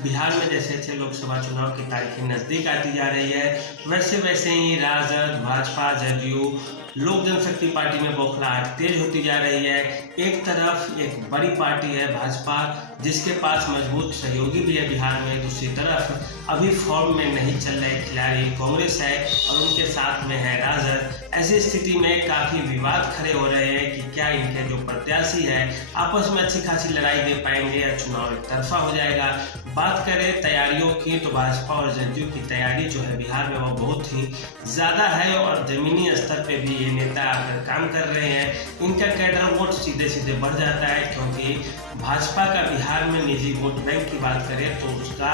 बिहार में जैसे जैसे लोकसभा चुनाव की तारीखें नज़दीक आती जा रही है, वैसे वैसे ही राजद, भाजपा, जदयू, लोक जनशक्ति पार्टी में बौखलाहट तेज होती जा रही है। एक तरफ एक बड़ी पार्टी है भाजपा, जिसके पास मजबूत सहयोगी भी है बिहार में। दूसरी तरफ अभी फॉर्म में नहीं चल रहे खिलाड़ी कांग्रेस है और उनके साथ में है राजद। ऐसी स्थिति में काफ़ी विवाद खड़े हो रहे हैं कि क्या इनके जो प्रत्याशी है आपस में अच्छी खासी लड़ाई दे पाएंगे या चुनाव एक तरफा हो जाएगा। बात करें तैयारियों की तो भाजपा और जदयू की तैयारी जो है बिहार में वो बहुत ही ज़्यादा है और ज़मीनी स्तर पे भी ये नेता आकर काम कर रहे हैं। इनका कैडर वोट सीधे सीधे बढ़ जाता है, क्योंकि भाजपा का बिहार में निजी वोट बैंक की बात करें तो उसका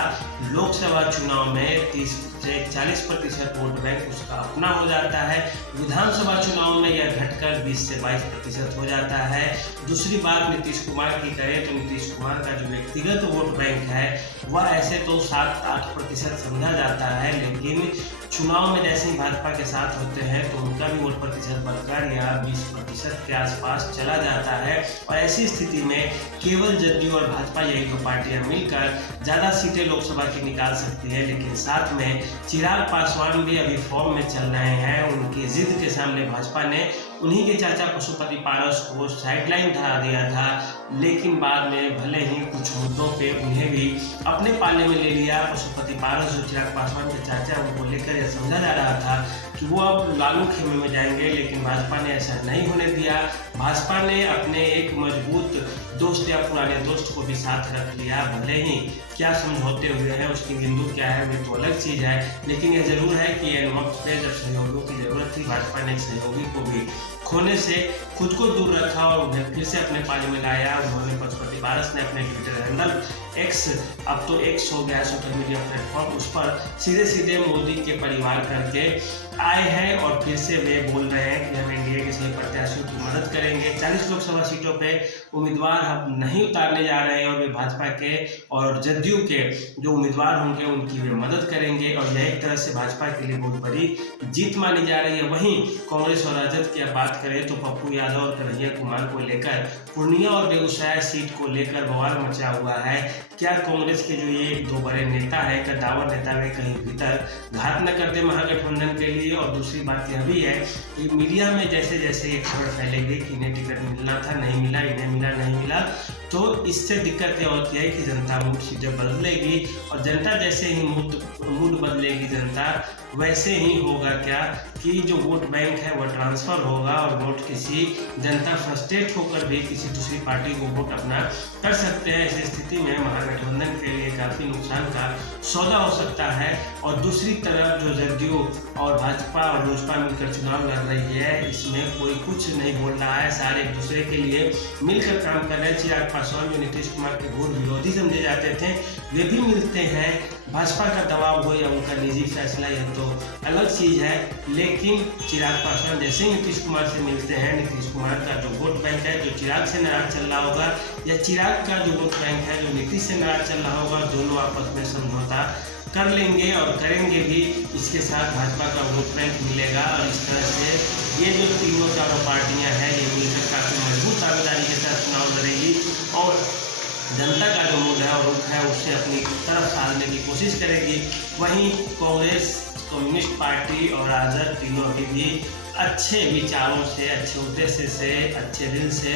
लोकसभा चुनाव में 30 से 40% वोट बैंक उसका अपना हो जाता है। विधानसभा चुनाव में यह घटकर 20 से 22% हो जाता है। दूसरी बात नीतीश कुमार की करें तो नीतीश कुमार का जो व्यक्तिगत वोट बैंक है वह ऐसे तो 7-8% समझा जाता है, लेकिन चुनाव में जैसे ही भाजपा के साथ होते हैं तो उनका भी वोट प्रतिशत बढ़कर या 20% के आसपास चला जाता है। और ऐसी स्थिति में केवल जदयू और भाजपा यही दो पार्टियां मिलकर ज़्यादा सीटें लोकसभा की निकाल सकती है। लेकिन साथ में चिराग पासवान भी अभी फॉर्म में चल रहे हैं। उनकी जिद के सामने भाजपा ने उन्हीं के चाचा पशुपति पारस को साइडलाइन धरा दिया था, लेकिन बाद में भले ही कुछ मुद्दों पे उन्हें भी अपने पाले में ले लिया। पशुपति पारस जो चिराग पासवान के चाचा उनको लेकर यह समझा जा रहा था कि वो अब लालू खेमे में जाएंगे, लेकिन भाजपा ने ऐसा नहीं होने दिया। भाजपा ने अपने एक मजबूत दोस्त या पुराने दोस्त को भी साथ रख लिया। भले ही क्या समझौते हुए हैं उसकी बिंदु क्या है वे तो अलग चीज़ है, लेकिन यह जरूर है कि इन वक्त पे जब सहयोगियों की जरूरत थी भाजपा ने एक सहयोगी को भी खोने से खुद को दूर रखा और उन्हें फिर से अपने पाले में लाया। उन्होंने पशुपति पारस ने अपने ट्विटर हैंडल एक्स, अब तो एक्स हो गया सोशल मीडिया प्लेटफॉर्म, उस पर सीधे सीधे मोदी के परिवार करके आए हैं और फिर से वे बोल रहे हैं कि हम एनडीए के सही प्रत्याशियों की मदद करेंगे। 40 लोकसभा सीटों पे उम्मीदवार हम नहीं उतारने जा रहे हैं और वे भाजपा के और जदयू के जो उम्मीदवार होंगे उनकी वे मदद करेंगे और यह एक तरह से भाजपा के लिए बहुत बड़ी जीत मानी जा रही है। वहीं कांग्रेस और राजद की बात करें तो पप्पू यादव और कन्हैया कुमार को लेकर पूर्णिया और बेगूसराय सीट को लेकर बवाल मचा हुआ है। क्या कांग्रेस के जो ये दो बड़े नेता है कद्दावर नेता वे कहीं भीतर घात न कर दे महागठबंधन के लिए। और दूसरी बात यह भी है कि मीडिया में जैसे जैसे ये खबर फैलेगी कि इन्हें टिकट मिलना था नहीं मिला, इन्हें मिला नहीं मिला, तो इससे दिक्कत यह होती है कि जनता मूड सीधे बदलेगी और जनता जैसे ही मूड बदलेगी जनता वैसे ही होगा क्या कि जो वोट बैंक है वह ट्रांसफ़र होगा और वोट किसी जनता फ्रस्ट्रेट होकर भी किसी दूसरी पार्टी को वोट अपना कर सकते हैं। ऐसी स्थिति में महागठबंधन के लिए काफ़ी नुकसान का सौदा हो सकता है। और दूसरी तरफ जो जदयू और भाजपा और लोजपा मिलकर चुनाव लड़ रही है इसमें कोई कुछ नहीं बोल रहा है, सारे एक दूसरे के लिए मिलकर काम कर रहे हैं। चिराग पासवान जो नीतीश कुमार के घोर विरोधी समझे जाते थे वे भी मिलते हैं। भाजपा का दबाव हो या उनका निजी फैसला यह तो अलग चीज़ है, लेकिन चिराग पासवान जैसे ही नीतीश कुमार से मिलते हैं नीतीश कुमार का जो वोट बैंक है जो चिराग से नाराज चल रहा होगा या चिराग का जो वोट बैंक है जो नीतीश से नाराज चल रहा होगा, दोनों आपस में समझौता कर लेंगे और करेंगे भी। इसके साथ भाजपा का वोट बैंक मिलेगा और इस तरह से ये जो तीनों चारों पार्टियां हैं ये मिलकर काफ़ी मजबूत दावेदारी के साथ चुनाव लड़ेगी और जनता का जो मूड है और रुख है उससे अपनी तरफ साधने की कोशिश करेगी। वहीं कांग्रेस, कम्युनिस्ट पार्टी और राजद तीनों भी अच्छे विचारों से, अच्छे उद्देश्य से, अच्छे दिल से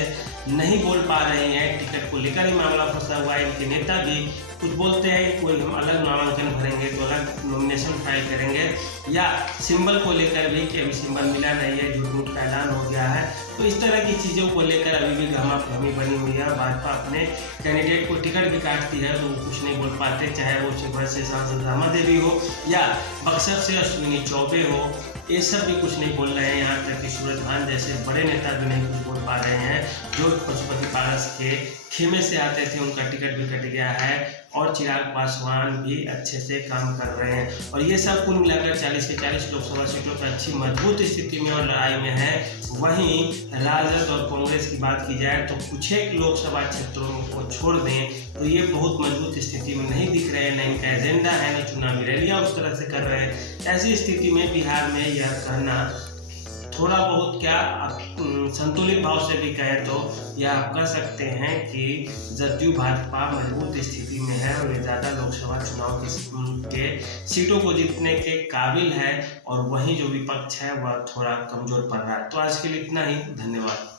नहीं बोल पा रहे हैं। टिकट को लेकर ही मामला फंसा हुआ है। इनके नेता भी कुछ बोलते हैं कोई हम अलग नामांकन भरेंगे तो अलग नॉमिनेशन फाइल करेंगे, या सिंबल को लेकर भी कि अभी सिंबल मिला नहीं है, झूठ मूठ का ऐलान हो गया है। तो इस तरह की चीज़ों को लेकर अभी भी गहमा-गहमी बनी हुई है। भाजपा अपने कैंडिडेट को टिकट भी काटती है तो वो कुछ नहीं बोल पाते, चाहे वो शिवहर से सांसद रामा देवी हो या बक्सर से अश्विनी चौबे हो, ये सब भी कुछ नहीं बोल रहे हैं। यहाँ तक कि सूरज भान जैसे बड़े नेता भी नहीं कुछ बोल पा रहे हैं। जो पशुपति पारस के खेमे से आते थे उनका टिकट भी कट गया है और चिराग पासवान भी अच्छे से काम कर रहे हैं और ये सब कुल मिलाकर 40 से 40 लोकसभा सीटों पर अच्छी मजबूत स्थिति में और लड़ाई में है। वहीं राजद और कांग्रेस की बात की जाए तो कुछ एक लोकसभा क्षेत्रों को छोड़ दें तो ये बहुत मजबूत स्थिति में नहीं दिख रहे हैं, न इनका एजेंडा है, न चुनावी रैलियाँ उस तरह से कर रहे हैं। ऐसी स्थिति में बिहार में यह कहना थोड़ा बहुत क्या संतुलित भाव से भी कहें तो यह आप कह सकते हैं कि जदयू भाजपा मजबूत स्थिति में है और ये ज़्यादा लोकसभा के सीटों को जीतने के काबिल है और वहीं जो विपक्ष है वह थोड़ा कमजोर पड़ रहा है। तो आज के लिए इतना ही, धन्यवाद।